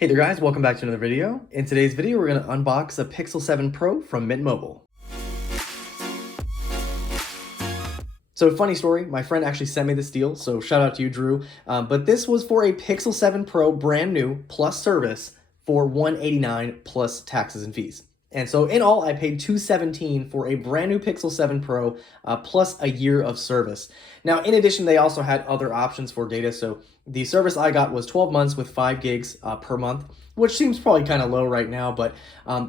Hey there guys, welcome back to another video. In today's video, we're going to unbox a Pixel 7 Pro from Mint Mobile. So funny story, my friend actually sent me this deal, so shout out to you, Drew. But this was for a Pixel 7 Pro brand new plus service for $189 plus taxes and fees. And so in all, I paid $217 for a brand new Pixel 7 Pro plus a year of service. Now, in addition, they also had other options for data. So the service I got was 12 months with 5 gigs per month, which seems probably kind of low right now, but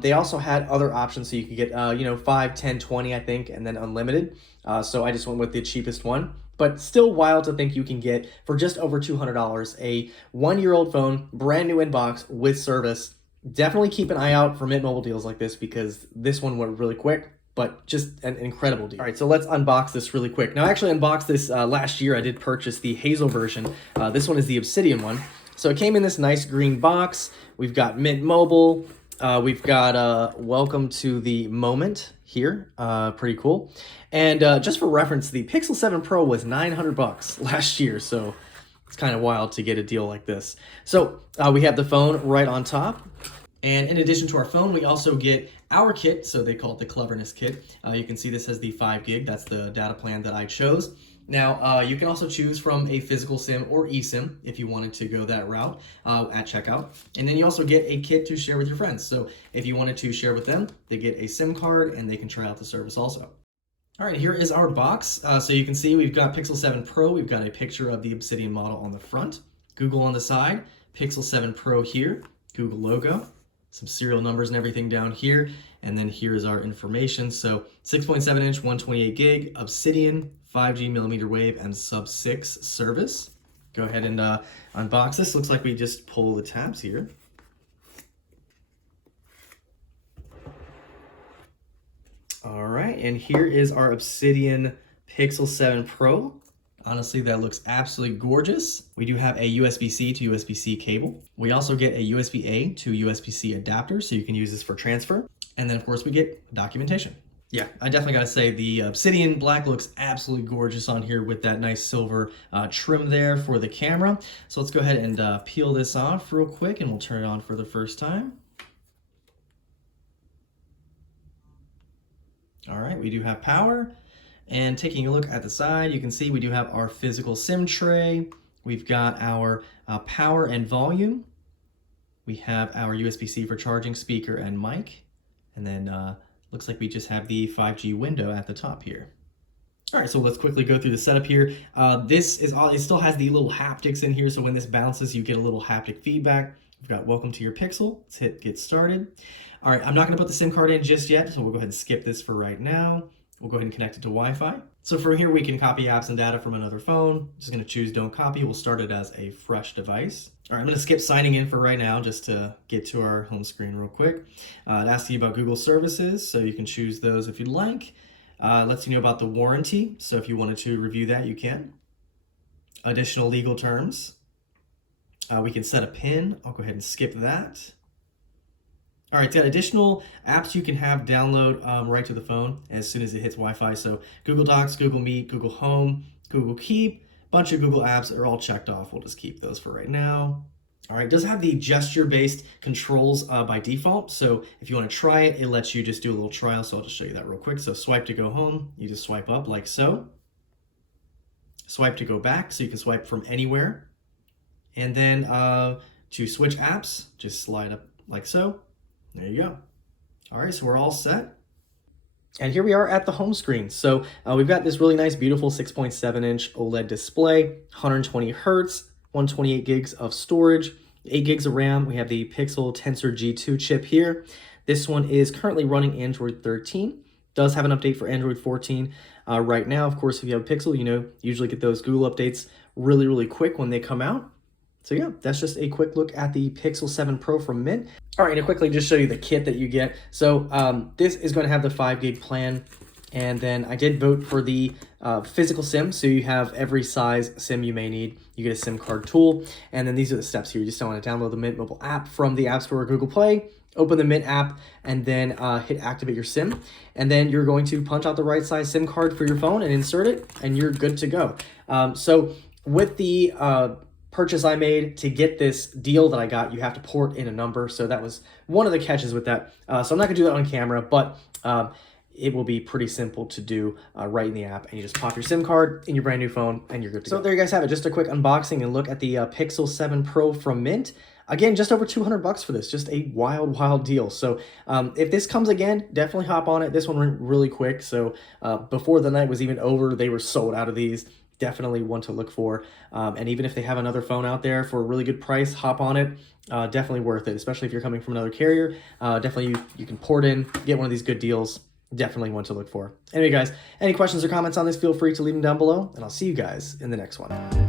they also had other options. So you could get, 5, 10, 20, I think, and then unlimited. So I just went with the cheapest one. But still wild to think you can get for just over $200 a 1-year-old phone, brand new in box with service. Definitely keep an eye out for Mint Mobile deals like this because this one went really quick, but just an incredible deal. All right, so let's unbox this really quick. Now, I actually unboxed this last year. I did purchase the Hazel version. This one is the Obsidian one. So it came in this nice green box. We've got Mint Mobile. We've got welcome to the moment here. Pretty cool. And just for reference, the Pixel 7 Pro was $900 last year, so it's kind of wild to get a deal like this. So we have the phone right on top. And in addition to our phone, we also get our kit. So they call it the Cleverness Kit. You can see this has the 5 gig. That's the data plan that I chose. Now, you can also choose from a physical SIM or eSIM if you wanted to go that route at checkout. And then you also get a kit to share with your friends. So if you wanted to share with them, they get a SIM card and they can try out the service also. All right, here is our box. So you can see we've got Pixel 7 Pro. We've got a picture of the Obsidian model on the front, Google on the side, Pixel 7 Pro here, Google logo, some serial numbers and everything down here. And then here is our information. So 6.7 inch, 128 gig, Obsidian, 5G millimeter wave, and sub 6 service. Go ahead and unbox this. Looks like we just pull the tabs here. All right, and here is our Obsidian Pixel 7 Pro. Honestly, that looks absolutely gorgeous. We do have a USB-C to USB-C cable. We also get a USB-A to USB-C adapter, so you can use this for transfer. And then, of course, we get documentation. Yeah, I definitely gotta say the Obsidian black looks absolutely gorgeous on here with that nice silver trim there for the camera. So let's go ahead and peel this off real quick and we'll turn it on for the first time. All right, we do have power. And taking a look at the side, you can see we do have our physical SIM tray. We've got our power and volume. We have our USB-C for charging, speaker, and mic. And then looks like we just have the 5G window at the top here. All right, so let's quickly go through the setup here. It still has the little haptics in here, so when this bounces, you get a little haptic feedback. We've got welcome to your Pixel. Let's hit get started. All right, I'm not gonna put the SIM card in just yet, so we'll go ahead and skip this for right now. We'll go ahead and connect it to Wi-Fi. So from here, we can copy apps and data from another phone. Just gonna choose don't copy. We'll start it as a fresh device. All right, I'm gonna skip signing in for right now just to get to our home screen real quick. It asks you about Google services, so you can choose those if you'd like. Lets you know about the warranty, so if you wanted to review that, you can. Additional legal terms. We can set a PIN. I'll go ahead and skip that. All right, it's got additional apps you can have download right to the phone as soon as it hits Wi-Fi. So Google Docs, Google Meet, Google Home, Google Keep, bunch of Google apps are all checked off. We'll just keep those for right now. All right, it does have the gesture-based controls by default. So if you want to try it, it lets you just do a little trial. So I'll just show you that real quick. So swipe to go home, you just swipe up like so. Swipe to go back, so you can swipe from anywhere. And then to switch apps, just slide up like so. There you go. All right, so we're all set. And here we are at the home screen. So we've got this really nice, beautiful 6.7 inch OLED display, 120 Hertz, 128 gigs of storage, 8 gigs of RAM. We have the Pixel Tensor G2 chip here. This one is currently running Android 13. Does have an update for Android 14 right now. Of course, if you have a Pixel, usually get those Google updates really, really quick when they come out. So yeah, that's just a quick look at the Pixel 7 Pro from Mint. All right, to quickly just show you the kit that you get. So this is going to have the 5 gig plan. And then I did vote for the physical SIM. So you have every size SIM you may need. You get a SIM card tool. And then these are the steps here. You just want to download the Mint mobile app from the App Store or Google Play. Open the Mint app and then hit activate your SIM. And then you're going to punch out the right size SIM card for your phone and insert it. And you're good to go. So with the purchase I made. To get this deal that I got, you have to port in a number. So that was one of the catches with that. So I'm not gonna do that on camera, but it will be pretty simple to do right in the app, and you just pop your SIM card in your brand new phone and you're good to go. So there you guys have it, just a quick unboxing and look at the Pixel 7 Pro from Mint. Again, just over 200 bucks for this, just a wild deal. So if this comes again, definitely hop on it. This one went really quick, so before the night was even over, they were sold out of these. Definitely one to look for. And even if they have another phone out there for a really good price, hop on it. Definitely worth it, especially if you're coming from another carrier. Definitely you can port in, get one of these good deals. Definitely one to look for. Anyway, guys, any questions or comments on this, feel free to leave them down below, and I'll see you guys in the next one.